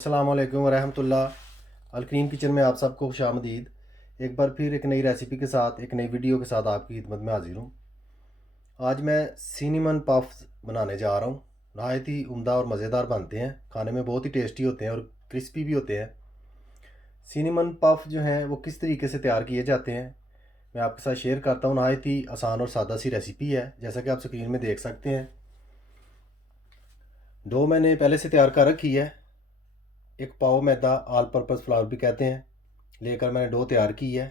अस्सलाम वालेकुम वरहमतुल्लाह। अलकरीम किचन में आप सबको खुशामदीद। एक बार फिर एक नई रेसिपी के साथ एक नई वीडियो के साथ आपकी खिदमत में हाजिर हूँ। आज मैं सिनेमन पफ्स बनाने जा रहा हूँ। नहायत ही उम्दा और मज़ेदार बनते हैं, खाने में बहुत ही टेस्टी होते हैं और क्रिस्पी भी होते हैं। सिनेमन पफ जो हैं वो किस तरीके से तैयार किए जाते हैं मैं आपके साथ शेयर करता हूँ। नहायत ही आसान और सादा सी रेसिपी है, जैसा कि आप स्क्रीन में देख सकते हैं। डो मैंने पहले से तैयार कर रखी है। एक पाव मैदा, ऑल पर्पज़ फ्लावर भी कहते हैं, लेकर मैंने डो तैयार की है।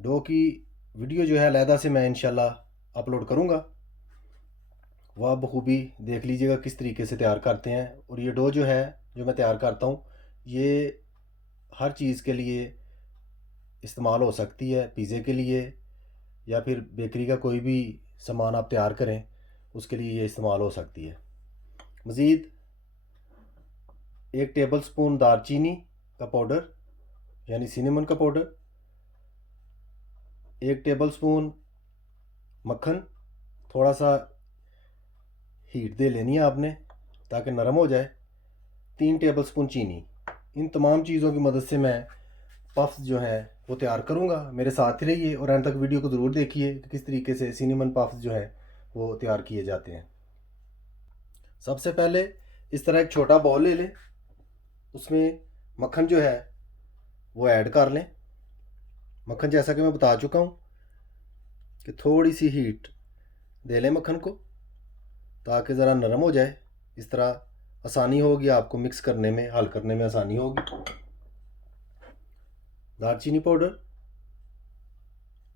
डो की वीडियो जो है अलहदा से मैं इंशाल्लाह अपलोड करूँगा, वह आप बखूबी देख लीजिएगा किस तरीके से तैयार करते हैं। और ये डो जो है जो मैं तैयार करता हूँ, ये हर चीज़ के लिए इस्तेमाल हो सकती है। पिज़्ज़े के लिए या फिर बेकरी का कोई भी सामान आप तैयार करें उसके लिए ये इस्तेमाल हो सकती है। मज़ीद 1 टेबल स्पून दालचीनी का पाउडर यानी सिनेमन का पाउडर, 1 टेबल स्पून मक्खन, थोड़ा सा हीट दे लेनी है आपने ताकि नरम हो जाए, 3 टेबल स्पून चीनी। इन तमाम चीज़ों की मदद से मैं पफ्स जो हैं वो तैयार करूँगा। मेरे साथ ही रहिए और अंत तक वीडियो को ज़रूर देखिए कि किस तरीके से सिनेमन पफ्स जो है वो तैयार किए जाते हैं। सबसे पहले इस तरह एक छोटा बाउल ले लें, उसमें मक्खन जो है वो ऐड कर लें। मक्खन जैसा कि मैं बता चुका हूँ कि थोड़ी सी हीट दे लें मक्खन को ताकि ज़रा नरम हो जाए। इस तरह आसानी होगी आपको मिक्स करने में, हल करने में आसानी होगी। दालचीनी पाउडर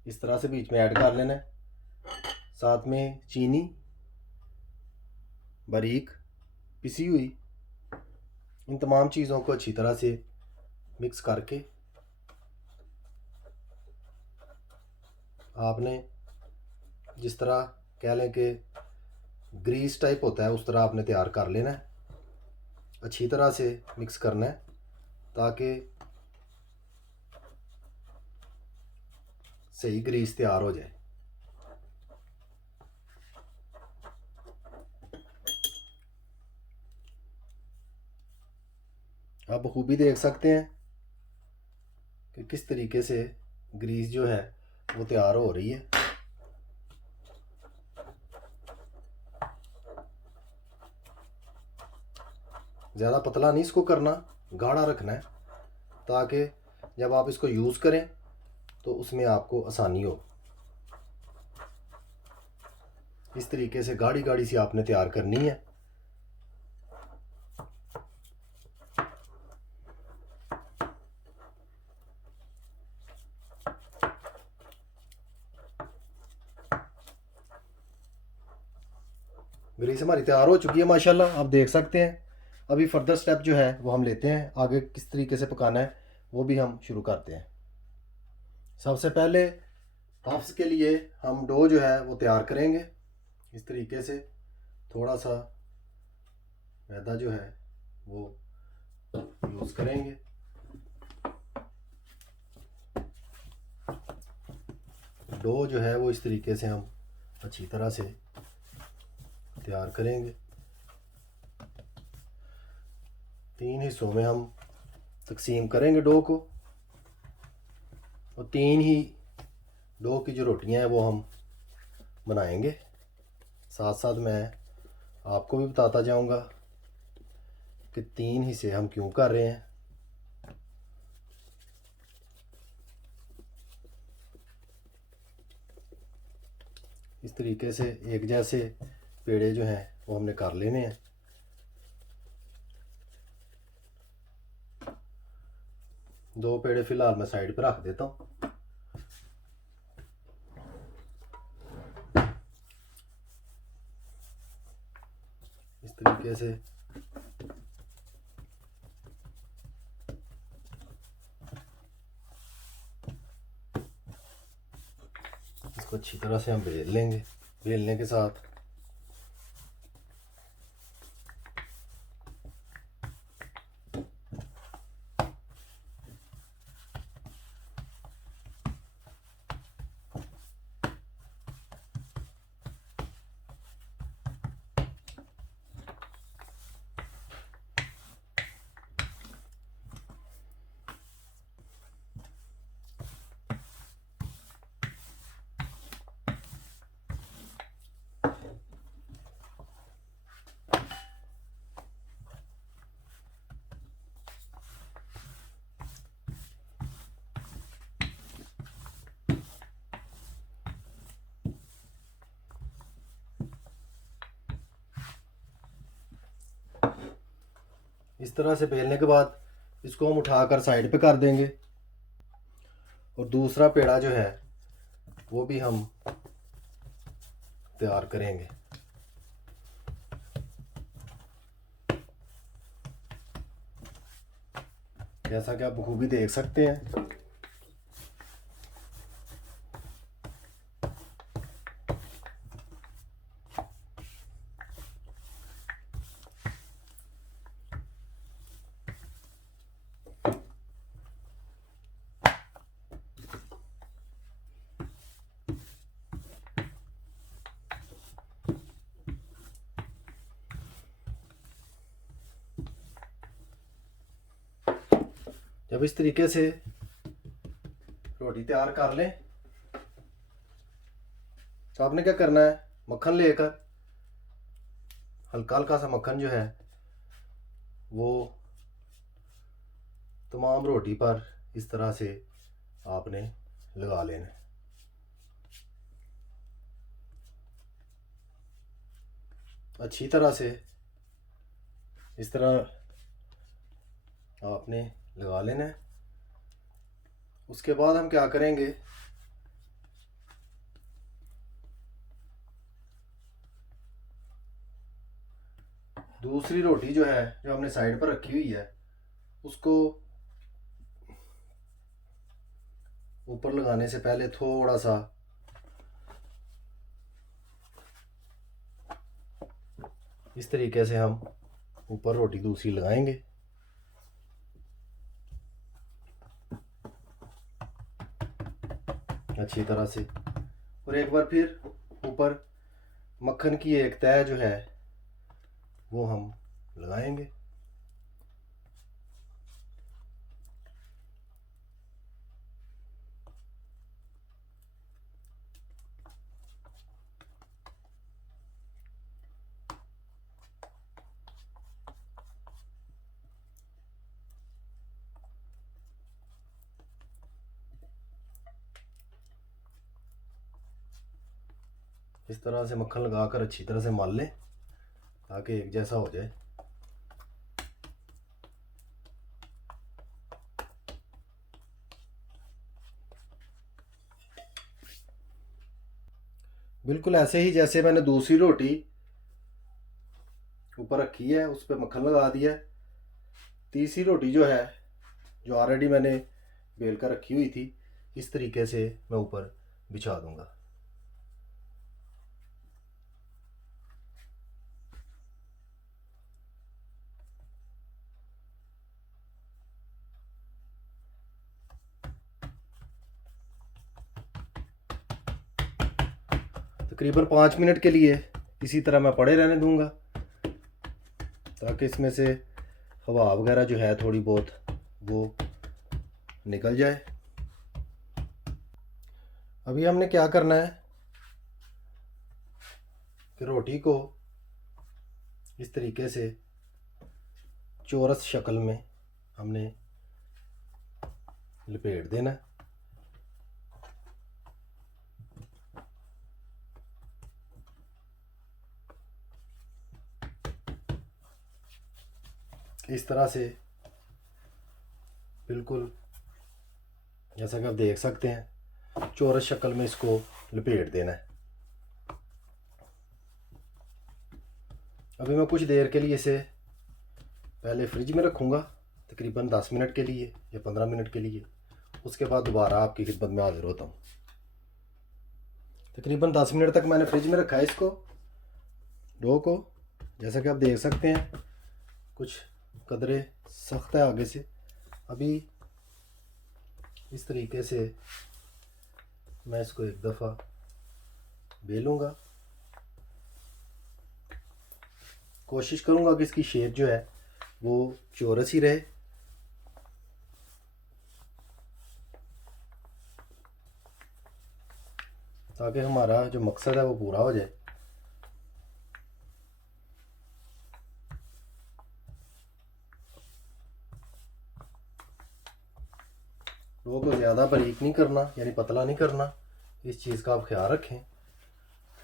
इस तरह से बीच में ऐड कर लेना है, साथ में चीनी बारीक पिसी हुई। इन तमाम चीज़ों को अच्छी तरह से मिक्स करके आपने जिस तरह कह लें कि ग्रीस टाइप होता है उस तरह आपने तैयार कर लेना है। अच्छी तरह से मिक्स करना है ताकि सही ग्रीस तैयार हो जाए। आप बखूबी देख सकते हैं कि किस तरीके से ग्रीस जो है वो तैयार हो रही है। ज़्यादा पतला नहीं इसको करना, गाढ़ा रखना है ताकि जब आप इसको यूज़ करें तो उसमें आपको आसानी हो। इस तरीके से गाढ़ी गाढ़ी सी आपने तैयार करनी है। ग्रीस हमारी तैयार हो चुकी है माशाल्लाह, आप देख सकते हैं। अभी फर्दर स्टेप जो है वो हम लेते हैं, आगे किस तरीके से पकाना है वो भी हम शुरू करते हैं। सबसे पहले पफ्स के लिए हम डो जो है वो तैयार करेंगे। इस तरीके से थोड़ा सा मैदा जो है वो यूज़ करेंगे। डो जो है वो इस तरीके से हम अच्छी तरह से तैयार करेंगे। 3 हिस्सों में हम तकसीम करेंगे डो को और 3 ही डो की जो रोटियां हैं वो हम बनाएंगे। साथ साथ मैं आपको भी बताता जाऊंगा कि 3 हिस्से हम क्यों कर रहे हैं। इस तरीके से एक जैसे पेड़े जो हैं वो हमने कर लेने हैं। दो पेड़े फ़िलहाल मैं साइड पर रख देता हूँ। इस तरीके से इसको अच्छी तरह से हम बेल लेंगे। बेलने के साथ इस तरह से बेलने के बाद इसको हम उठाकर साइड पे कर देंगे और दूसरा पेड़ा जो है वो भी हम तैयार करेंगे। जैसा कि आप बखूबी देख सकते हैं। जब इस तरीके से रोटी तैयार कर लें तो आपने क्या करना है, मक्खन लेकर हल्का हल्का सा मक्खन जो है वो तमाम रोटी पर इस तरह से आपने लगा लेना है। अच्छी तरह से इस तरह आपने लगा लेना है। उसके बाद हम क्या करेंगे, दूसरी रोटी जो है जो हमने साइड पर रखी हुई है उसको ऊपर लगाने से पहले थोड़ा सा इस तरीके से हम ऊपर रोटी दूसरी लगाएंगे। अच्छी तरह से, और एक बार फिर ऊपर मक्खन की एक तह जो है वो हम लगाएंगे। इस तरह से मक्खन लगाकर अच्छी तरह से मल लें ताकि एक जैसा हो जाए। बिल्कुल ऐसे ही जैसे मैंने दूसरी रोटी ऊपर रखी है उस पर मक्खन लगा दिया है। तीसरी रोटी जो है जो ऑलरेडी मैंने बेल कर रखी हुई थी इस तरीके से मैं ऊपर बिछा दूंगा। तकरीबन 5 मिनट के लिए इसी तरह मैं पड़े रहने दूंगा ताकि इसमें से हवा वगैरह जो है थोड़ी बहुत वो निकल जाए। अभी हमने क्या करना है कि रोटी को इस तरीके से चौरस शक्ल में हमने लपेट देना है। इस तरह से बिल्कुल जैसा कि आप देख सकते हैं चौरस शक्ल में इसको लपेट देना है। अभी मैं कुछ देर के लिए इसे पहले फ्रिज में रखूँगा तकरीबन 10 मिनट के लिए या 15 मिनट के लिए। उसके बाद दोबारा आपकी खिदमत में हाजिर होता हूँ। तकरीबन 10 मिनट तक मैंने फ्रिज में रखा है इसको, डो को। जैसा कि आप देख सकते हैं कुछ कदरे सख्त है आगे से। अभी इस तरीके से मैं इसको एक दफ़ा बेलूँगा। कोशिश करूँगा कि इसकी शेप जो है वो चौरस ही रहे। ताकि हमारा जो मकसद है वो पूरा हो जाए। डो को ज़्यादा बारीक नहीं करना यानी पतला नहीं करना, इस चीज़ का आप ख्याल रखें,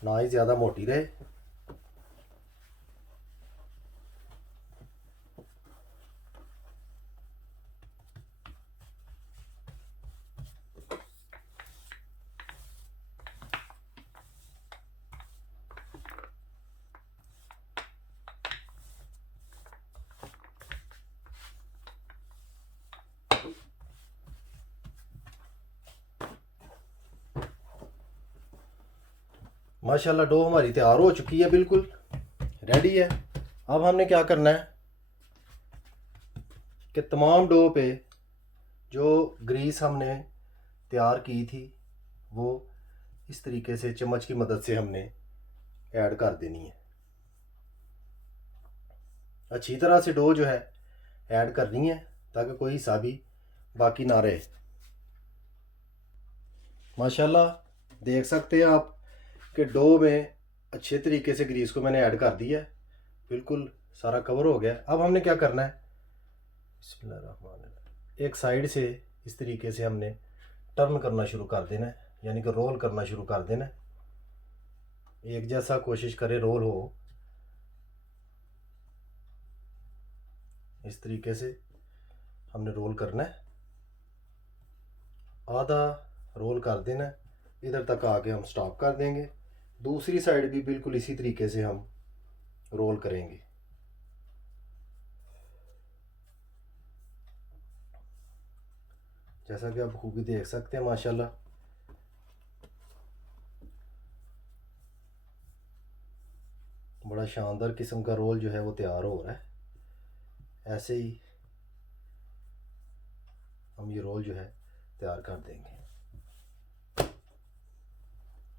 ना ही ज़्यादा मोटी रहे। माशाल्लाह डो हमारी तैयार हो चुकी है, बिल्कुल रेडी है। अब हमने क्या करना है कि तमाम डो पे जो ग्रीस हमने तैयार की थी वो इस तरीके से चम्मच की मदद से हमने ऐड कर देनी है। अच्छी तरह से डो जो है ऐड करनी है ताकि कोई हिस्सा भी बाकी ना रहे। माशाल्लाह देख सकते हैं आप कि डो में अच्छे तरीके से ग्रीस को मैंने ऐड कर दिया है, बिल्कुल सारा कवर हो गया। अब हमने क्या करना है, बिस्मिल्लाहिर्रहमानिर्रहीम, एक साइड से इस तरीके से हमने टर्न करना शुरू कर देना है, यानी कि रोल करना शुरू कर देना है। एक जैसा कोशिश करें रोल हो, इस तरीके से हमने रोल करना है। आधा रोल कर देना है, इधर तक आके हम स्टॉप कर देंगे। दूसरी साइड भी बिल्कुल इसी तरीके से हम रोल करेंगे। जैसा कि आप खूबी देख सकते हैं माशाल्लाह बड़ा शानदार किस्म का रोल जो है वो तैयार हो रहा है। ऐसे ही हम ये रोल जो है तैयार कर देंगे।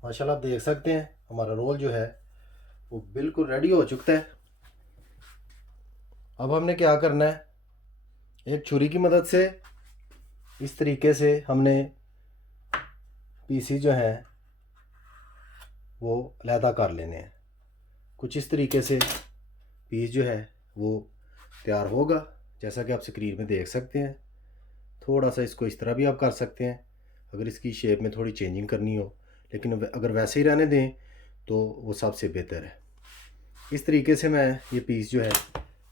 माशाल्लाह आप देख सकते हैं हमारा रोल जो है वो बिल्कुल रेडी हो चुका है। अब हमने क्या करना है, एक छुरी की मदद से इस तरीके से हमने पीसी जो हैं वो अलहदा कर लेने हैं। कुछ इस तरीके से पीस जो है वो तैयार होगा, जैसा कि आप स्क्रीन में देख सकते हैं। थोड़ा सा इसको इस तरह भी आप कर सकते हैं अगर इसकी शेप में थोड़ी चेंजिंग करनी हो, लेकिन अगर वैसे ही रहने दें तो वो सबसे बेहतर है। इस तरीके से मैं ये पीस जो है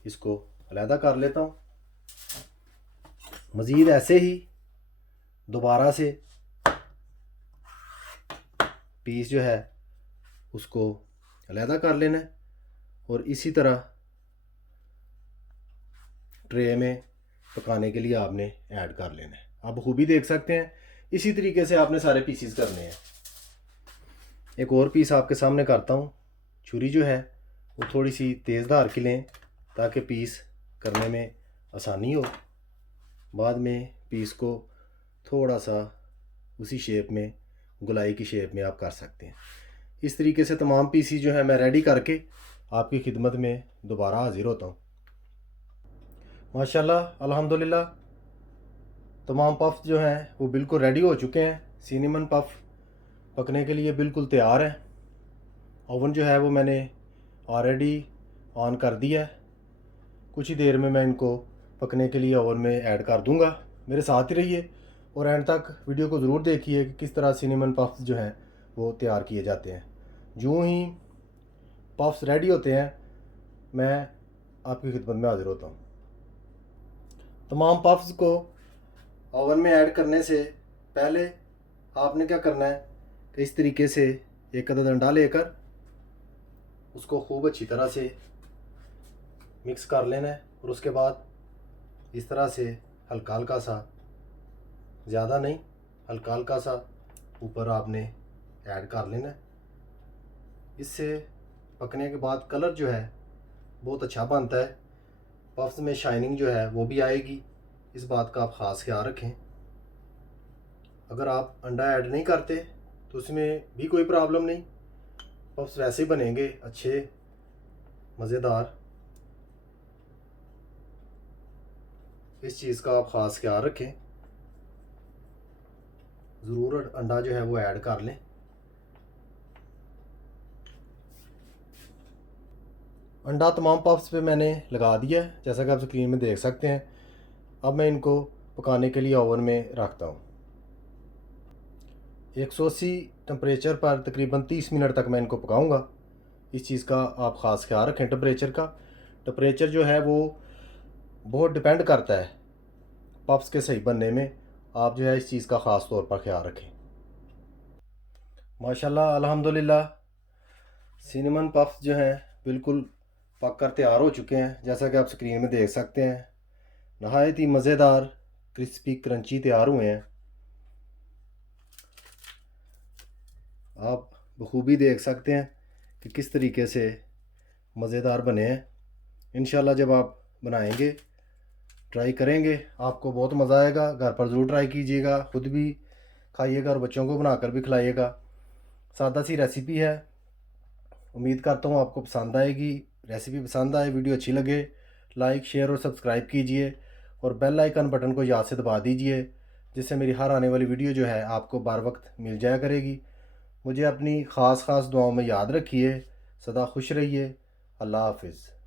इसको अलहदा कर लेता हूँ। मज़ीद ऐसे ही दोबारा से पीस जो है उसको अलहदा कर लेना है और इसी तरह ट्रे में पकाने के लिए आपने ऐड कर लेना है। आप खूबी देख सकते हैं इसी तरीके से आपने सारे पीसीस करने हैं। एक और पीस आपके सामने करता हूँ। छुरी जो है वो थोड़ी सी तेज़ धार की लें ताकि पीस करने में आसानी हो। बाद में पीस को थोड़ा सा उसी शेप में, गुलाई की शेप में आप कर सकते हैं। इस तरीके से तमाम पीसीस जो है मैं रेडी करके आपकी खिदमत में दोबारा हाज़िर होता हूँ। माशाल्लाह अल्हम्दुलिल्लाह तमाम पफ जो हैं वो बिल्कुल रेडी हो चुके हैं। सिनेमन पफ पकने के लिए बिल्कुल तैयार है। ओवन जो है वो मैंने ऑलरेडी ऑन कर दिया है। कुछ ही देर में मैं इनको पकने के लिए ओवन में ऐड कर दूंगा। मेरे साथ ही रहिए और एंड तक वीडियो को ज़रूर देखिए कि किस तरह सिनेमन पफ्स जो हैं वो तैयार किए जाते हैं। यूँ ही पफ्स रेडी होते हैं मैं आपकी खिदमत में हाज़िर होता हूँ। तमाम पफ्स को ओवन में ऐड करने से पहले आपने क्या करना है कि इस तरीके से एक अदद अंडा लेकर उसको खूब अच्छी तरह से मिक्स कर लेना है और उसके बाद इस तरह से हल्का हल्का सा, ज़्यादा नहीं, हल्का हल्का सा ऊपर आपने ऐड कर लेना है। इससे पकने के बाद कलर जो है बहुत अच्छा बनता है। पफ्स में शाइनिंग जो है वो भी आएगी, इस बात का आप ख़ास ख्याल रखें। अगर आप अंडा ऐड नहीं करते तो उसमें भी कोई प्रॉब्लम नहीं, पफ्स वैसे बनेंगे अच्छे मज़ेदार। इस चीज़ का आप ख़ास ख्याल रखें, ज़रूर अंडा जो है वो ऐड कर लें। अंडा तमाम पफ्स पे मैंने लगा दिया है, जैसा कि आप स्क्रीन में देख सकते हैं। अब मैं इनको पकाने के लिए ओवन में रखता हूँ। 180 टेम्परेचर पर तकरीबन 30 मिनट तक मैं इनको पकाऊंगा। इस चीज़ का आप ख़ास ख्याल रखें। टेम्परेचर जो है वो बहुत डिपेंड करता है पफ्स के सही बनने में। आप जो है इस चीज़ का ख़ास तौर पर ख्याल रखें। माशाल्लाह अल्हम्दुलिल्लाह सिनेमन पफ्स जो हैं बिल्कुल पक कर तैयार हो चुके हैं, जैसा कि आप स्क्रीन में देख सकते हैं। नहायत ही मज़ेदार क्रिस्पी क्रंची तैयार हुए हैं। आप बखूबी देख सकते हैं कि किस तरीके से मज़ेदार बने हैं। इंशाल्लाह जब आप बनाएंगे, ट्राई करेंगे, आपको बहुत मज़ा आएगा। घर पर ज़रूर ट्राई कीजिएगा, ख़ुद भी खाइएगा और बच्चों को बनाकर भी खिलाइएगा। सादा सी रेसिपी है, उम्मीद करता हूँ आपको पसंद आएगी। रेसिपी पसंद आए, वीडियो अच्छी लगे, लाइक शेयर और सब्सक्राइब कीजिए और बेल आइकन बटन को याद से दबा दीजिए, जिससे मेरी हर आने वाली वीडियो जो है आपको बार वक्त मिल जाया करेगी। मुझे अपनी ख़ास दुआओं में याद रखिए। सदा खुश रहिए। अल्लाह हाफिज़।